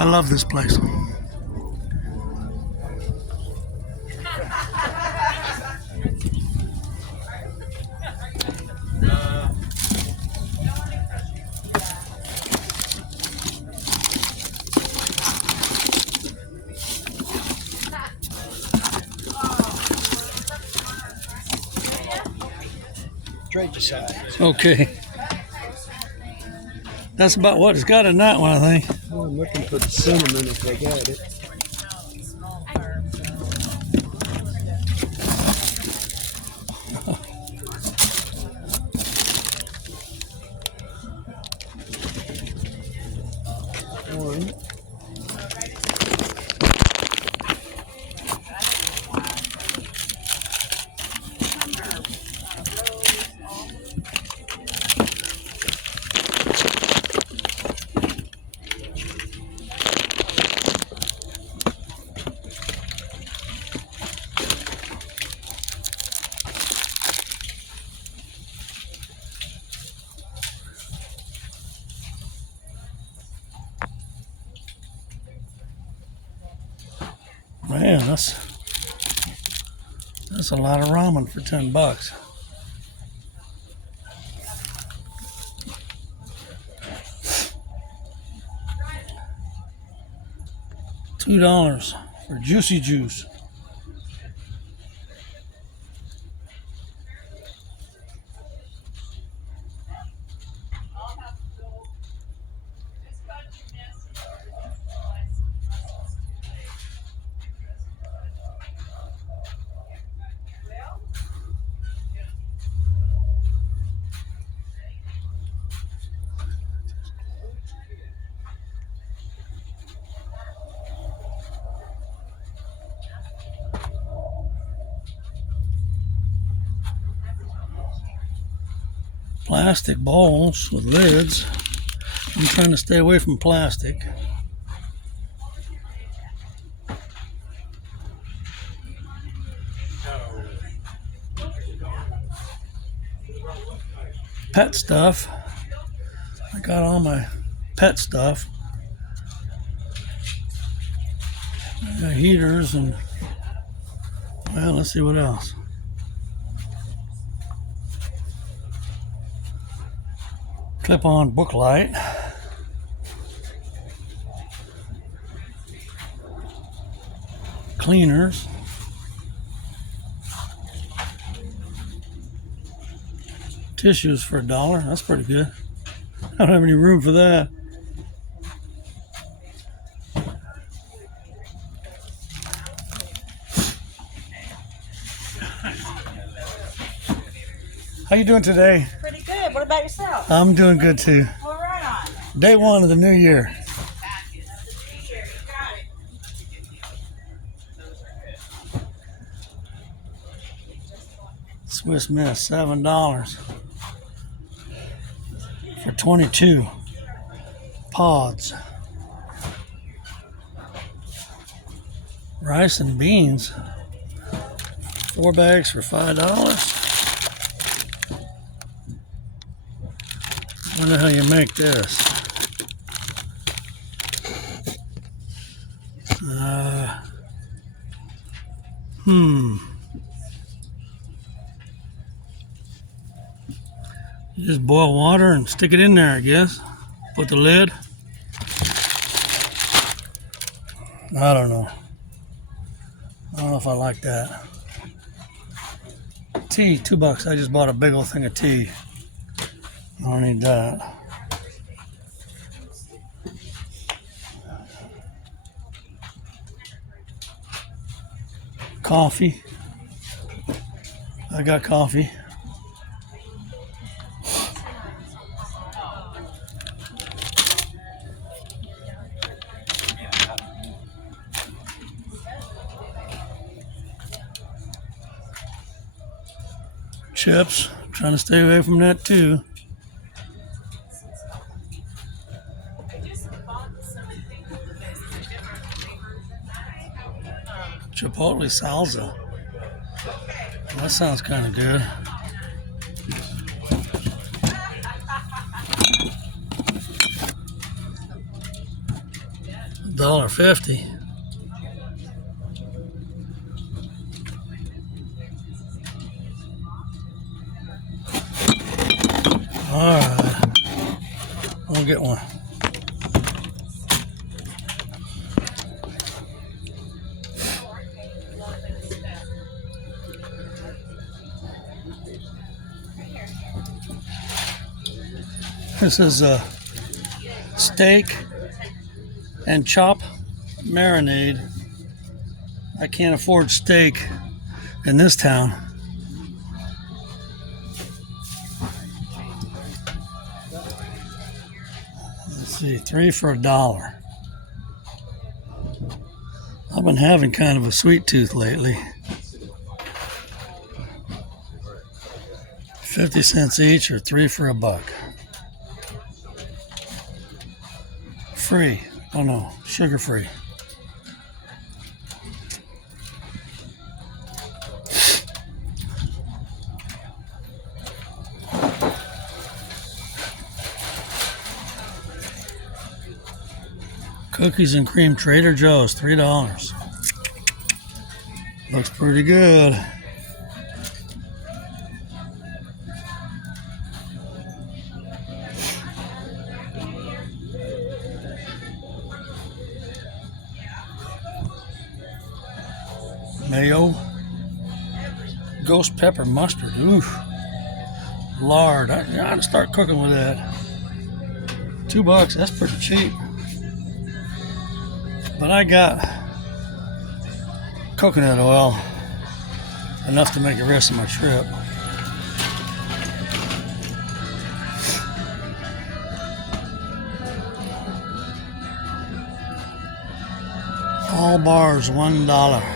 I love this place. Trade your size. Okay. That's about what it's got in that one, I think. Oh, I'm looking for the cinnamon if they got it. One. Man, that's a lot of ramen for $10. $2 for juicy juice. Plastic bowls with lids. I'm trying to stay away from plastic. Pet stuff. I got all my pet stuff. I got heaters and, well, let's see what else. Clip-on book light. Cleaners. Tissues for $1. That's pretty good. I don't have any room for that. How you doing today? Pretty good. What about yourself? I'm doing good too. All right on. Day one of the new year. Swiss Miss, $7 for 22 pods. Rice and beans, 4 bags for $5. I wonder how you make this. You just boil water and stick it in there, I guess. Put the lid. I don't know. I don't know if I like that. Tea, $2. I just bought a big old thing of tea. I don't need that. Coffee. I got coffee. Chips. Trying to stay away from that too. Chipotle salsa. That sounds kind of good. $1.50. All right, I'll get one. This is a steak and chop marinade. I can't afford steak in this town. Let's see, 3 for $1. I've been having kind of a sweet tooth lately. 50 cents each or 3 for $1. Free. Oh no, sugar free. Cookies and cream Trader Joe's, $3. Looks pretty good. Mayo, ghost pepper mustard, oof, lard. I gotta start cooking with that. $2, that's pretty cheap. But I got coconut oil, enough to make the rest of my trip. All bars $1.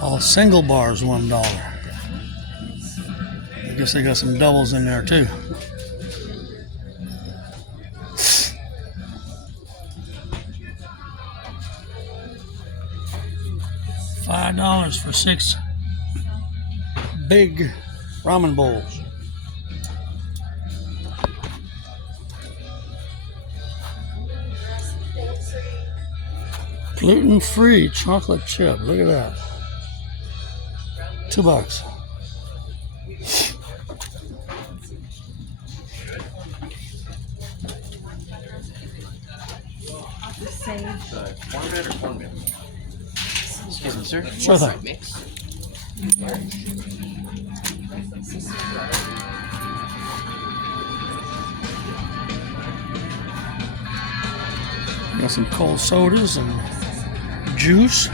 All single bars $1. I guess they got some doubles in there too. $5 for 6 big ramen bowls. Gluten-free chocolate chip. Look at that. $2. Cornbread or cornbread? Excuse me, sir. Sure thing. Mix. Got some cold sodas and juice.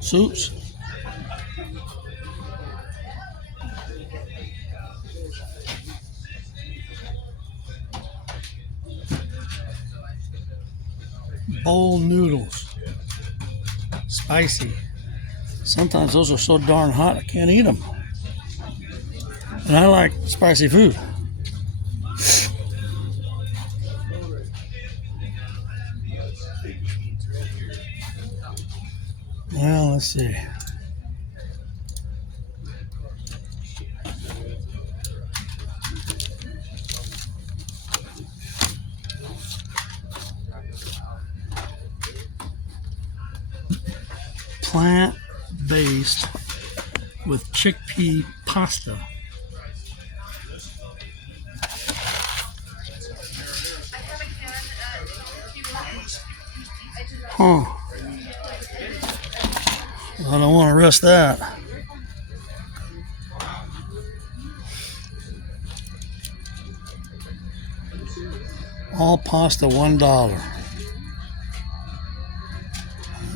Soups. Bowl noodles. Spicy. Sometimes those are so darn hot I can't eat them. And I like spicy food. Well, let's see. Plant-based with chickpea pasta. Huh. I don't want to risk that. All pasta $1.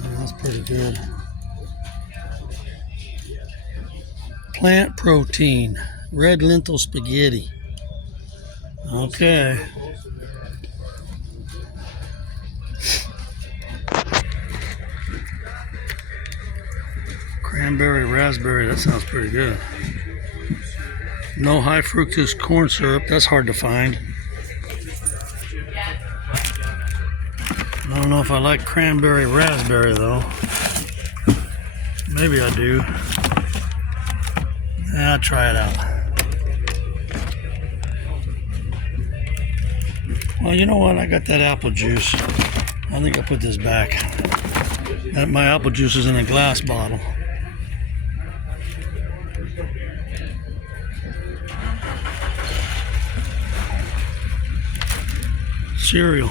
That's pretty good. Plant protein, red lentil spaghetti. Okay. Cranberry, raspberry, that sounds pretty good. No high fructose corn syrup, that's hard to find. I don't know if I like cranberry raspberry though. Maybe I do. Yeah, I'll try it out. Well, you know what? I got that apple juice. I think I'll put this back. My apple juice is in a glass bottle. Cereal.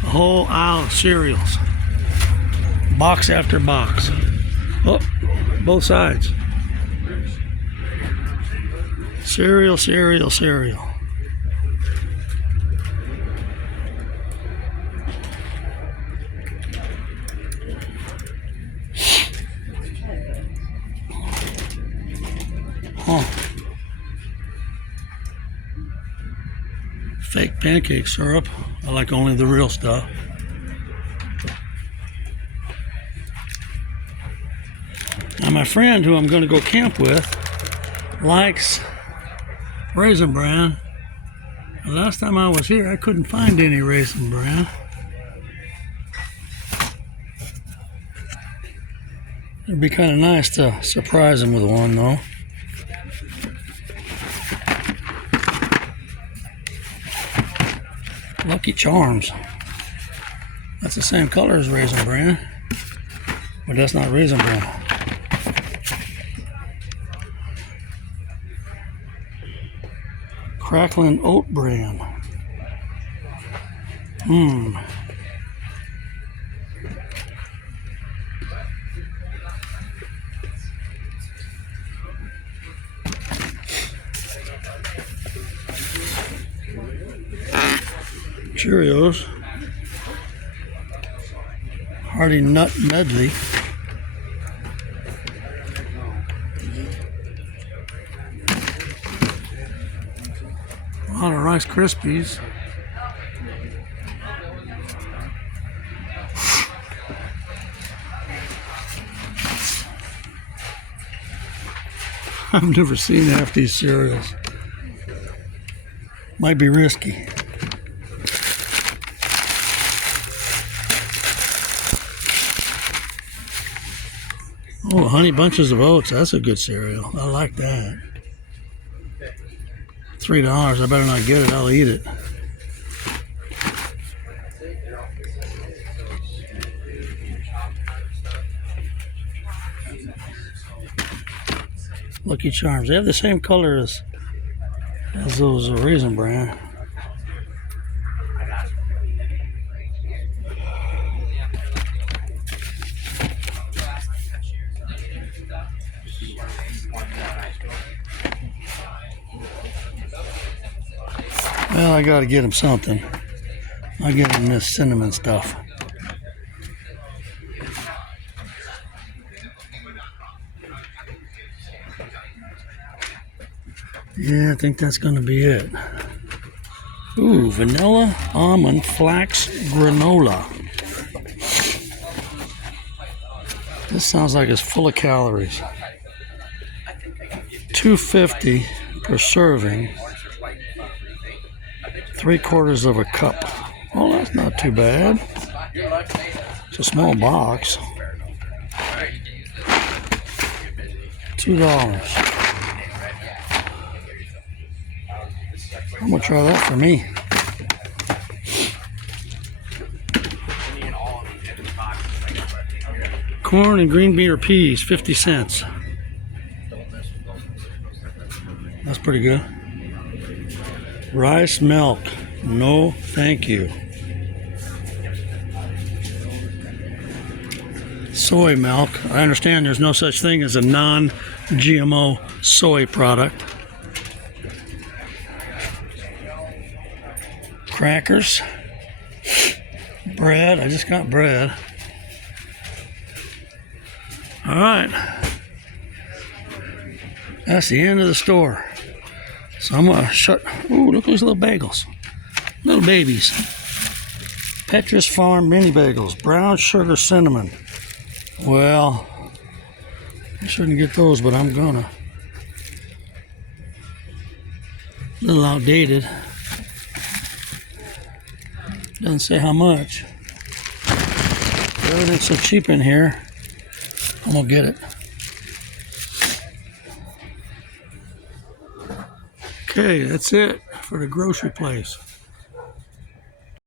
A whole aisle of cereals. Box after box. Oh, both sides. Cereal, cereal, cereal. Huh. Fake pancake syrup. I like only the real stuff. Now my friend who I'm going to go camp with likes Raisin Bran. The last time I was here I couldn't find any Raisin Bran. It'd be kind of nice to surprise him with one though. Lucky Charms. That's the same color as Raisin Bran, but that's not Raisin Bran. Crackling Oat Bran. Cheerios. Hearty Nut Medley. A lot of Rice Krispies. I've never seen half these cereals. Might be risky. Oh, Honey Bunches of Oats. That's a good cereal. I like that. $3. I better not get it. I'll eat it. Lucky Charms. They have the same color as those Raisin Bran. Well, I gotta get him something. I'll get him this cinnamon stuff. Yeah, I think that's gonna be it. Ooh, vanilla almond flax granola. This sounds like it's full of calories. $2.50 per serving. 3/4 of a cup. Oh, that's not too bad. It's a small box. $2. I'm gonna try that for me. Corn and green bean or peas, 50 cents. That's pretty good. Rice milk, no thank you. Soy milk, I understand there's no such thing as a non-GMO soy product. Crackers, bread, I just got bread. All right, that's the end of the store. So I'm gonna shut. Ooh, look at these little bagels, little babies. Petrus Farm mini bagels, brown sugar cinnamon. Well, I shouldn't get those, but I'm gonna. A little outdated. Doesn't say how much. Everything's so cheap in here. I'm gonna get it. Okay, that's it for the grocery place.